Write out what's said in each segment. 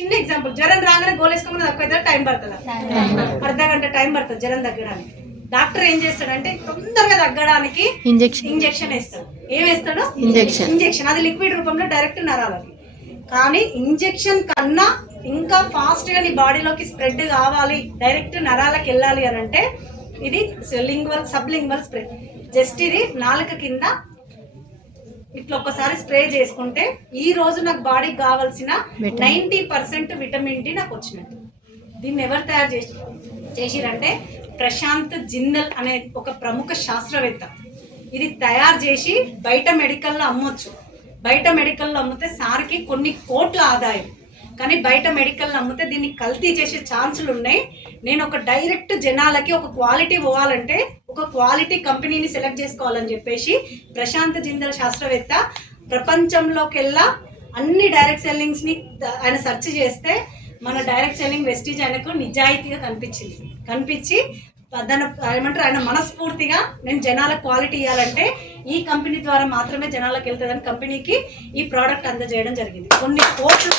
చిన్న ఎగ్జాంపుల్, జ్వరం రాగానే గోలేసుకోమని తక్కువ టైం పడుతుంది, అర్ధగంట టైం పడుతుంది జ్వరం తగ్గడానికి. డాక్టర్ ఏం చేస్తాడంటే తొందరగా తగ్గడానికి ఇంజెక్షన్ వేస్తాడు. ఏం వేస్తాడు? ఇంజెక్షన్. అది లిక్విడ్ రూపంలో డైరెక్ట్ నరాలకి. కానీ ఇంజెక్షన్ కన్నా ఇంకా ఫాస్ట్ గా నీ బాడీలోకి స్ప్రెడ్ కావాలి, డైరెక్ట్ నరాలకు వెళ్ళాలి అని అంటే ఇది సబ్లింగ్వల్ స్ప్రే. జస్ట్ ఇది నాలుక కింద ఇట్లా ఒక్కసారి స్ప్రే చేసుకుంటే ఈ రోజు నాకు బాడీకి కావాల్సిన 90% విటమిన్ డి నాకు వచ్చినట్టు. దీన్ని ఎవరు తయారు చేసిరంటే ప్రశాంత్ జిందల్ అనే ఒక ప్రముఖ శాస్త్రవేత్త. ఇది తయారు చేసి బయట మెడికల్లో అమ్మొచ్చు. బయట మెడికల్లో అమ్మితే సార్కి కొన్ని కోట్ల ఆదాయం. కానీ బయట మెడికల్లో అమ్మితే దీన్ని కల్తీ చేసే ఛాన్సులు ఉన్నాయి. నేను ఒక డైరెక్ట్ జనాలకి ఒక క్వాలిటీ పోవాలంటే ఒక క్వాలిటీ కంపెనీని సెలెక్ట్ చేసుకోవాలని చెప్పేసి ప్రశాంత్ జిందల్ శాస్త్రవేత్త ప్రపంచంలోకెల్లా అన్ని డైరెక్ట్ సెల్లింగ్స్ని ఆయన సెర్చ్ చేస్తే మన డైరెక్ట్ సెల్లింగ్ వెస్టీజ్ ఆయనకు నిజాయితీగా కనిపించి దాని ఏమంటారు, ఆయన మనస్ఫూర్తిగా నేను జనాలకు క్వాలిటీ ఇవ్వాలంటే ఈ కంపెనీ ద్వారా మాత్రమే జనాలకు వెళ్తుందని కంపెనీకి ఈ ప్రోడక్ట్ అందజేయడం జరిగింది. కొన్ని కోట్లు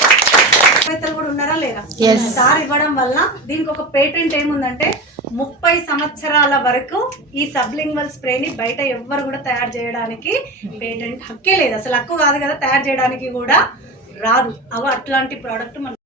కూడా ఉన్నారా లేదా సార్ ఇవ్వడం వల్ల దీనికి ఒక పేటెంట్ ఏముందంటే 30 సంవత్సరాల వరకు ఈ సబ్లింగ్వల్ స్ప్రేని బయట ఎవ్వరు కూడా తయారు చేయడానికి పేటెంట్ హక్కే లేదు. అసలు హక్కు కాదు కదా, తయారు చేయడానికి కూడా రాదు. అట్లాంటి ప్రోడక్ట్